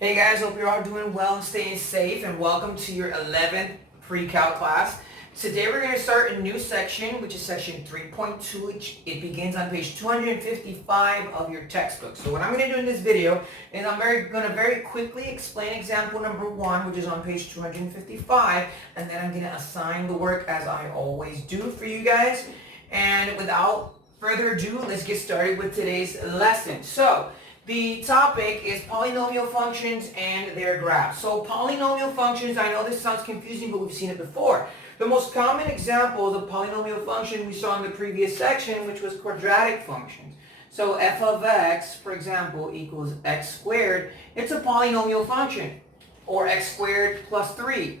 Hey guys, hope you're all doing well and staying safe, and welcome to your 11th pre-calc class. Today we're going to start a new section, which is section 3.2, which it begins on page 255 of your textbook. So what I'm going to do in this video is I'm going to very quickly explain example number 1, which is on page 255, and then I'm going to assign the work as I always do for you guys. And without further ado, let's get started with today's lesson. So the topic is polynomial functions and their graphs. So polynomial functions, I know this sounds confusing, but we've seen it before. The most common example of the polynomial function we saw in the previous section, which was quadratic functions. So f of x, for example, equals x squared. It's a polynomial function. Or x squared plus 3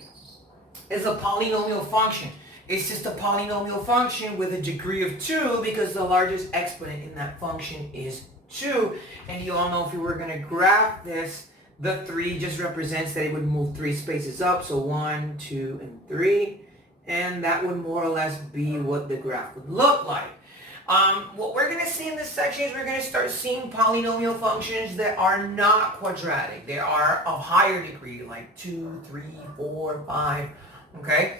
is a polynomial function. It's just a polynomial function with a degree of 2 because the largest exponent in that function is 2, and you all know if we were going to graph this, the 3 just represents that it would move 3 spaces up, so 1, 2, and 3, and that would more or less be what the graph would look like. What we're going to see in this section is we're going to start seeing polynomial functions that are not quadratic. They are of higher degree, like 2, 3, 4, 5, okay?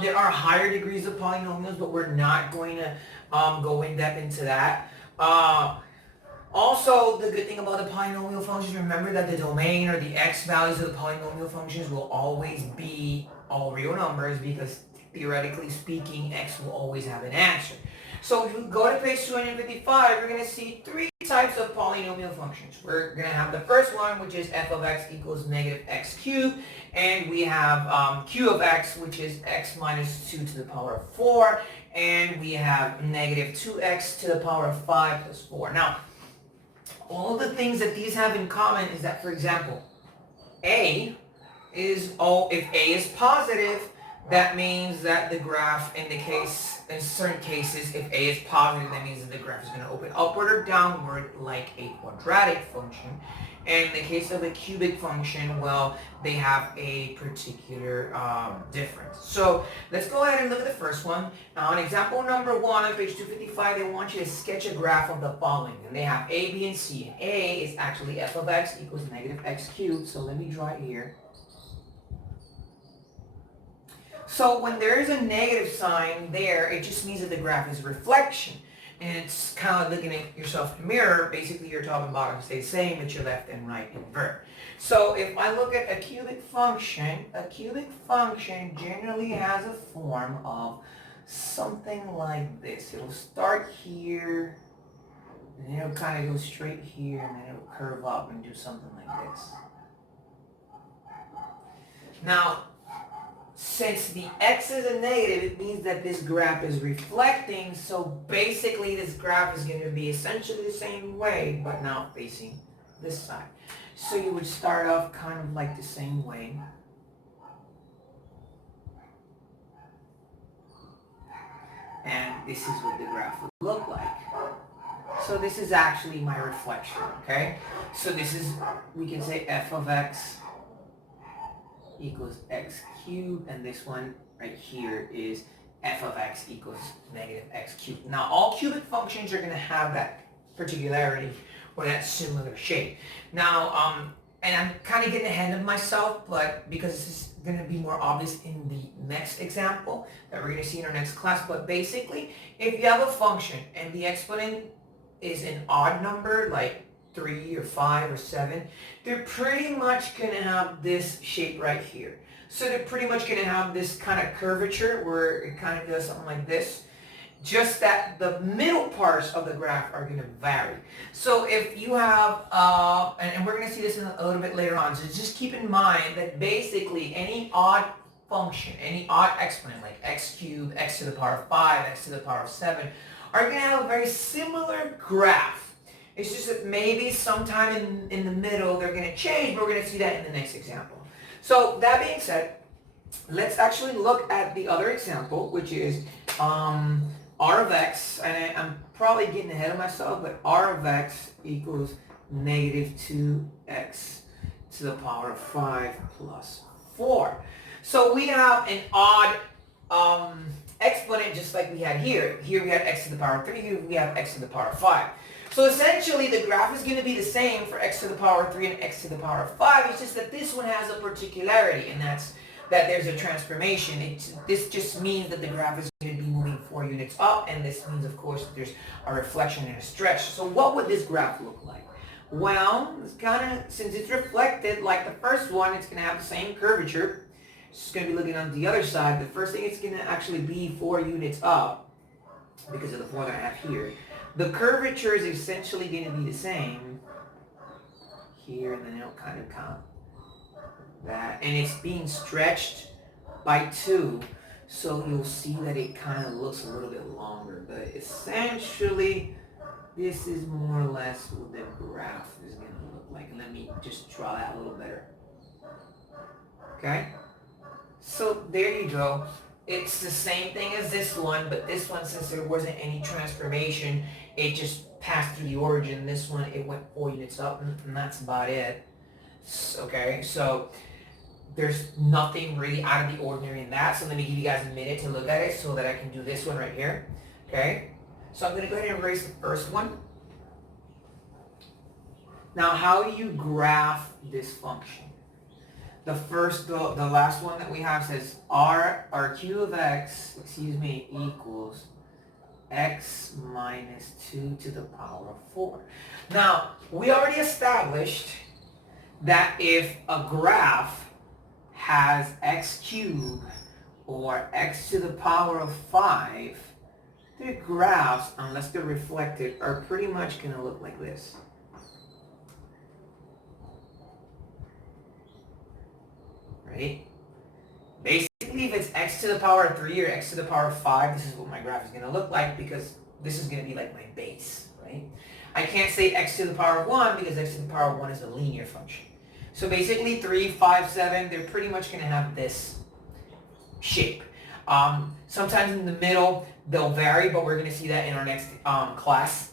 There are higher degrees of polynomials, but we're not going to go in depth into that. Also, the good thing about the polynomial functions, remember that the domain or the x values of the polynomial functions will always be all real numbers because theoretically speaking, x will always have an answer. So if we go to page 255, we're going to see 3 types of polynomial functions. We're going to have the first one, which is f of x equals negative x cubed, and we have q of x, which is x minus 2 to the power of 4, and we have negative 2x to the power of 5 plus 4. Now, all the things that these have in common is that, for example, if A is positive, that means that the graph in certain cases, if A is positive, that means that the graph is going to open upward or downward like a quadratic function. And in the case of a cubic function, well, they have a particular difference. So let's go ahead and look at the first one. Now, on example number 1 on page 255, they want you to sketch a graph of the following. And they have A, B, and C. A is actually f of x equals negative x cubed. So let me draw it here. So when there is a negative sign there, it just means that the graph is a reflection. And it's kind of like looking at yourself in the mirror. Basically, your top and bottom stay the same, but your left and right invert. So if I look at a cubic function generally has a form of something like this. It'll start here, and then it'll kind of go straight here, and then it'll curve up and do something like this. Now, since the x is a negative, it means that this graph is reflecting, so basically this graph is going to be essentially the same way, but now facing this side. So you would start off kind of like the same way. And this is what the graph would look like. So this is actually my reflection, okay? So this is, we can say f of x equals x cubed, and this one right here is f of x equals negative x cubed. Now, all cubic functions are going to have that particularity or that similar shape. Now, and I'm kind of getting ahead of myself, but because this is going to be more obvious in the next example that we're going to see in our next class, but basically, if you have a function and the exponent is an odd number, like 3 or 5 or 7, they're pretty much going to have this shape right here. So they're pretty much going to have this kind of curvature where it kind of does something like this. Just that the middle parts of the graph are going to vary. So if you have, and we're going to see this in a little bit later on, so just keep in mind that basically any odd function, any odd exponent like x cubed, x to the power of 5, x to the power of 7, are going to have a very similar graph. It's just that maybe sometime in the middle they're going to change, but we're going to see that in the next example. So that being said, let's actually look at the other example, which is r of x, and I'm probably getting ahead of myself, but r of x equals negative 2x to the power of 5 plus 4. So we have an odd exponent just like we had here. Here we have x to the power of 3, here we have x to the power of 5. So essentially the graph is going to be the same for x to the power 3 and x to the power 5. It's just that this one has a particularity, and that's that there's a transformation. This just means that the graph is going to be moving 4 units up, and this means, of course, that there's a reflection and a stretch. So what would this graph look like? Well, it's kind of, since it's reflected like the first one, it's going to have the same curvature. It's just going to be looking on the other side. The first thing, it's going to actually be 4 units up because of the 4 that I have here. The curvature is essentially going to be the same here, and then it'll kind of count that. And it's being stretched by 2, so you'll see that it kind of looks a little bit longer. But essentially, this is more or less what the graph is going to look like. And let me just draw that a little better. Okay? So there you go. It's the same thing as this one, but this one, since there wasn't any transformation, it just passed through the origin. This one, it went 4 units up, and that's about it. Okay, so there's nothing really out of the ordinary in that. So let me give you guys a minute to look at it so that I can do this one right here. Okay, so I'm going to go ahead and erase the first one. Now, how do you graph this function? The last one that we have says r cube of x, equals x minus 2 to the power of 4. Now, we already established that if a graph has x cubed or x to the power of 5, the graphs, unless they're reflected, are pretty much going to look like this. Right? Basically, if it's x to the power of 3 or x to the power of 5, this is what my graph is going to look like, because this is going to be like my base, right? I can't say x to the power of 1 because x to the power of 1 is a linear function. So basically 3, 5, 7, they're pretty much going to have this shape. Sometimes in the middle, they'll vary, but we're going to see that in our next class.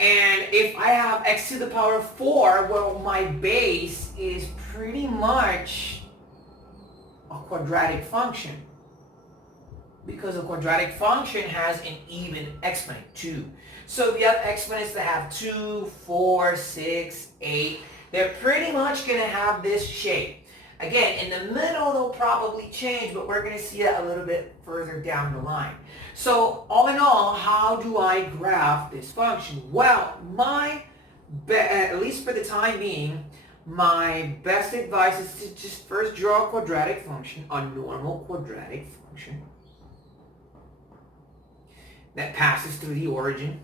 And if I have x to the power of 4, well, my base is pretty much a quadratic function, because a quadratic function has an even exponent, 2. So if you have exponents that have 2, 4, 6, 8, they're pretty much going to have this shape. Again, in the middle, they'll probably change, but we're going to see that a little bit further down the line. So all in all, how do I graph this function? Well, at least for the time being, my best advice is to just first draw a quadratic function, a normal quadratic function that passes through the origin.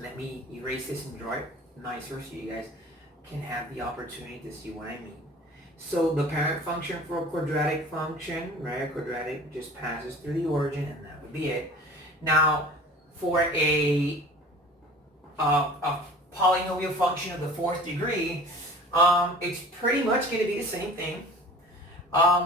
Let me erase this and draw it nicer so you guys can have the opportunity to see what I mean. So the parent function for a quadratic function, right? A quadratic just passes through the origin, and that would be it. Now, for a polynomial function of the 4th degree, it's pretty much going to be the same thing,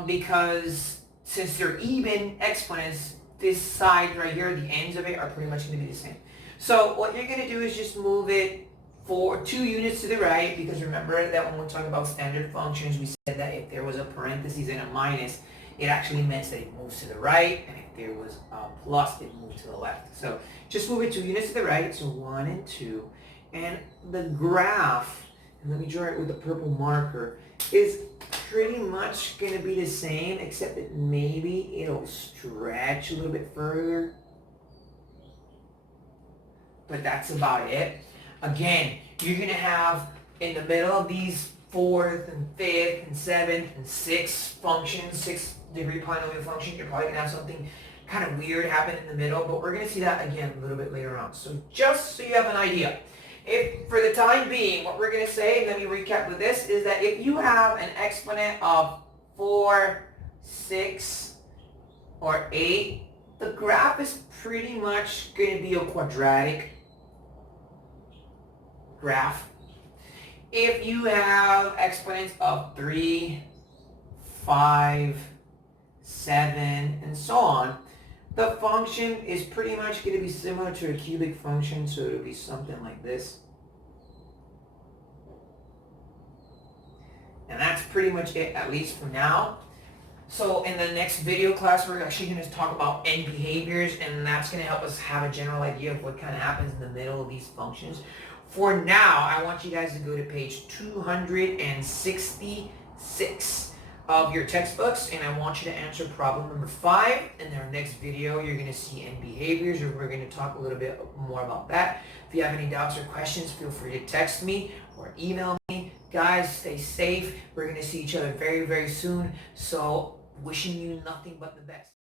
because since they're even exponents, this side right here, the ends of it are pretty much going to be the same. So what you're going to do is just move it 2 units to the right, because remember that when we're talking about standard functions, we said that if there was a parentheses and a minus, it actually meant that it moves to the right, and if there was a plus, it moves to the left. So just move it 2 units to the right, so 1 and 2, and the graph, and let me draw it with a purple marker, is pretty much going to be the same, except that maybe it'll stretch a little bit further. But that's about it. Again, you're going to have in the middle of these 4th and 5th and 7th and 6th functions, 6th degree polynomial function, you're probably going to have something kind of weird happen in the middle, but we're going to see that again a little bit later on. So just so you have an idea, if for the time being, what we're going to say, and let me recap with this, is that if you have an exponent of 4, 6, or 8, the graph is pretty much going to be a quadratic graph. If you have exponents of 3, 5, 7, and so on, the function is pretty much going to be similar to a cubic function, so it'll be something like this. And that's pretty much it, at least for now. So in the next video class, we're actually going to talk about end behaviors, and that's going to help us have a general idea of what kind of happens in the middle of these functions. For now, I want you guys to go to page 266 of your textbooks, and I want you to answer problem number 5. In our next video, you're going to see end behaviors, or we're going to talk a little bit more about that. If you have any doubts or questions, feel free to text me or email me. Guys, stay safe. We're going to see each other very, very soon. So wishing you nothing but the best.